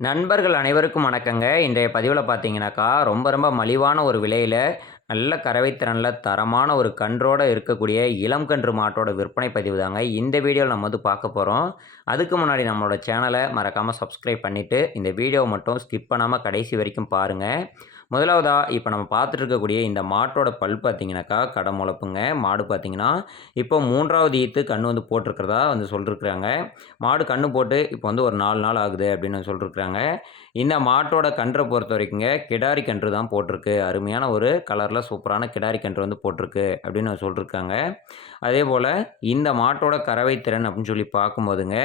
நண்பர்கள் அனைவருக்கும் வணக்கங்க. இன்றைய பதிவுல பார்த்தீங்கன்னாக்கா, ரொம்ப மலிவான ஒரு விலையில, நல்ல கறவை திறன்ல தரமான ஒரு கன்றோட இருக்கக்கூடிய இளம் கன்று மாட்டோட விற்பனை பதிவு தாங்க. இந்த வீடியோல நம்ம வந்து பார்க்க போறோம். அதுக்கு முன்னாடி நம்மளோட சேனல மறக்காம சப்ஸ்கிரைப் பண்ணிட்டு, இந்த வீடியோவ மட்டும் ஸ்கிப் பண்ணாம கடைசி வரைக்கும் பாருங்க. முதலாவதா இப்ப நம்ம பார்த்துட்டு இருக்கக்கூடிய இந்த மாட்டோட பல் பார்த்தீங்கன்னாக்கா, கடமுளப்புங்க. மாடு பார்த்தீங்கன்னா, இப்போ 3வது ஈத்து கண்ணு வந்து போட்டிருக்கிறதா வந்து சொல்லிருக்கிறாங்க. மாடு கண்ணு போட்டு இப்போ வந்து ஒரு 4 நாள் ஆகுது அப்படின்னு சொல்லிருக்கிறாங்க. இந்த மாட்டோட கன்ற பொறுத்தவரைக்குங்க, கிடாரி கன்று தான் போட்டிருக்கு. அருமையான ஒரு கலர்ல சூப்பரான கிடாரி கன்று வந்து போட்டிருக்கு அப்படின்னு சொல்லிருக்காங்க. அதேபோல இந்த மாட்டோட கறவை திறன் அப்படின்னு சொல்லி பார்க்கும்போதுங்க,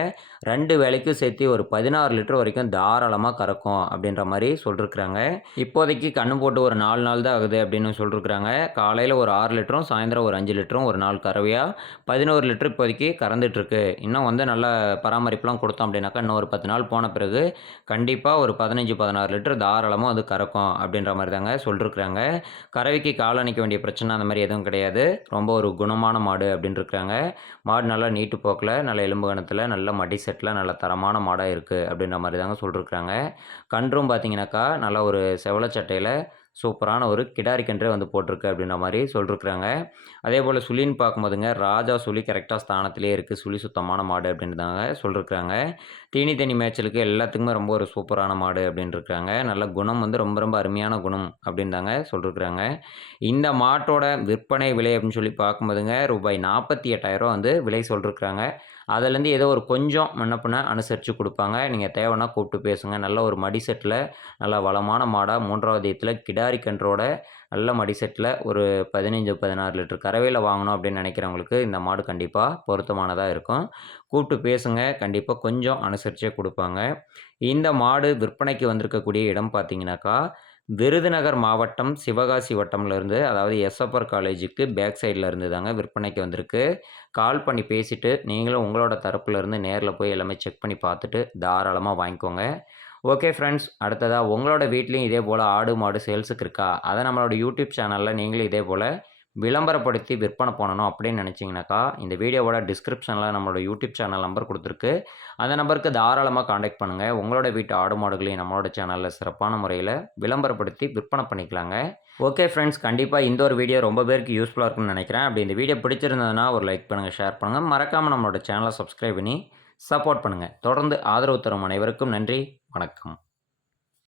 2 வேளைக்கும் சேர்த்து ஒரு 16 லிட்டர் வரைக்கும் தாராளமா கறக்கும் அப்படின்ற மாரி சொல்லிருக்கிறாங்க. இப்போதைக்கு கண்ணு போட்டு ஒரு 4 நாள் தான் ஆகுது அப்படின்னு சொல்லிருக்கிறாங்க. காலையில ஒரு 6 லிட்டரும், சாயந்தரம் ஒரு 5 லிட்டரும் ஒரு நாள் கறவையா 11 லிட்டர் இப்போதைக்கு கறந்துட்டுருக்கு. இன்னும் வந்து நல்ல பராமரிப்புலாம் குடுத்தோம் அப்படின்னாக்கா, இன்னும் ஒரு 10 நாள் போன பிறகு கண்டிப்பா ஒரு 15, 16 லிட்டர் தாராளமா வந்து கறக்கும் அப்படின்ற மாரி தாங்க சொல்லிருக்கிறாங்க. கறவைக்கு கால் அணைக்க வேண்டிய பிரச்சனை அந்த மாரி எதுவும் கிடையாது. ரொம்ப ஒரு குணமான மாடு அப்படின்னு இருக்கிறாங்க. மாடு நல்லா நீட்டு போக்குல, நல்ல எலும்பு கனத்துல, நல்ல மடி செட்ல, நல்ல தரமான மாடா இருக்கு அப்படின்ற மாரி தாங்க சொல்லிருக்கிறாங்க. கன்றும் பார்த்தீங்கன்னாக்கா, நல்ல ஒரு செவல சட்டையில சூப்பரான ஒரு கிடாரி கன்றே வந்து போட்டிருக்கு அப்படின்ற மாரி சொல்லிருக்கிறாங்க. அதேபோல சுழின்னு பார்க்கும்போதுங்க, ராஜா சுழி கரெக்ட்டா ஸ்தானத்திலேயே இருக்கு. சுழி சுத்தமான மாடு அப்படின்றதாங்க சொல்லிருக்கிறாங்க. தீனி தண்ணி மேய்ச்சலுக்கு எல்லாத்துக்குமே ரொம்ப ஒரு சூப்பரான மாடு அப்படின்ருக்கிறாங்க. நல்ல குணம் வந்து ரொம்ப அருமையான குணம் அப்படின்னு தாங்க சொல்லிருக்கிறாங்க. இந்த மாட்டோட விற்பனை விலை அப்படின்னு சொல்லி பார்க்கும்போதுங்க, ரூபாய் 48,000 வந்து விலை சொல்லிருக்கிறாங்க. அதுலேருந்து ஏதோ ஒரு கொஞ்சம் முன்ன பின்ன அனுசரிச்சு குடுப்பாங்க. நீங்க தேவைன்னா கூப்பிட்டு பேசுங்க. நல்ல ஒரு மடி செட்ல, நல்ல வளமான மாடா 3வது ஈத்துல கிடாரி கன்றோட நல்ல மடி செட்ல ஒரு 15, 16 லிட்டர் கறவையில வாங்கணும் அப்படின்னு நினைக்கிறவங்களுக்கு இந்த மாடு கண்டிப்பா பொருத்தமானதா இருக்கும். கூப்பிட்டு பேசுங்க. கண்டிப்பா கொஞ்சம் அனுசரிச்சே குடுப்பாங்க. இந்த மாடு விற்பனைக்கு வந்திருக்கக்கூடிய இடம் பார்த்தீங்கன்னாக்கா, விருதுநகர் மாவட்டம், சிவகாசி வட்டம்லேருந்து அதாவது எஸ்எப்ஆர் காலேஜுக்கு பேக் சைட்ல இருந்து தாங்க விற்பனைக்கு வந்திருக்கு. கால் பண்ணி பேசிட்டு, நீங்களும் உங்களோட தரப்புலருந்து நேர்ல போய் எல்லாமே செக் பண்ணி பார்த்துட்டு தாராளமா வாங்கிக்கோங்க. ஓகே ஃப்ரெண்ட்ஸ், அடுத்ததா உங்களோட வீட்லயும் இதே போல ஆடு, மாடு சேல்ஸுக்கு இருக்கா? அத நம்மளோட யூடியூப் சேனல்ல நீங்களும் இதே போல விளம்பரப்படுத்தி விற்பனை பண்ணணும் அப்படின்னு நினைச்சீங்கனாக்கா, இந்த வீடியோவோட டிஸ்கிரிப்ஷன்ல நம்மளோட யூடியூப் சேனல் நம்பர் குடுத்துருக்கு. அந்த நம்பருக்கு தாராளமா கான்டாக்ட் பண்ணுங்க. உங்களோட வீட்டு ஆடு, மாடுகளையும் நம்மளோட சேனல்ல சிறப்பான முறையில விளம்பரப்படுத்தி விற்பனை பண்ணிக்கலாங்க. ஓகே ஃப்ரெண்ட்ஸ், கண்டிப்பா இந்த ஒரு வீடியோ ரொம்ப பேருக்கு யூஸ்ஃபுல்லா இருக்கும்னு நினைக்கிறேன். அப்படி இந்த வீடியோ பிடிச்சிருந்ததுன்னா ஒரு லைக் பண்ணுங்க, ஷேர் பண்ணுங்க. மறக்காம நம்மளோட சேனல சப்ஸ்கிரைப் பண்ணி சப்போர்ட் பண்ணுங்க. தொடர்ந்து ஆதரவு தரும் அனைவருக்கும் நன்றி. வணக்கம்.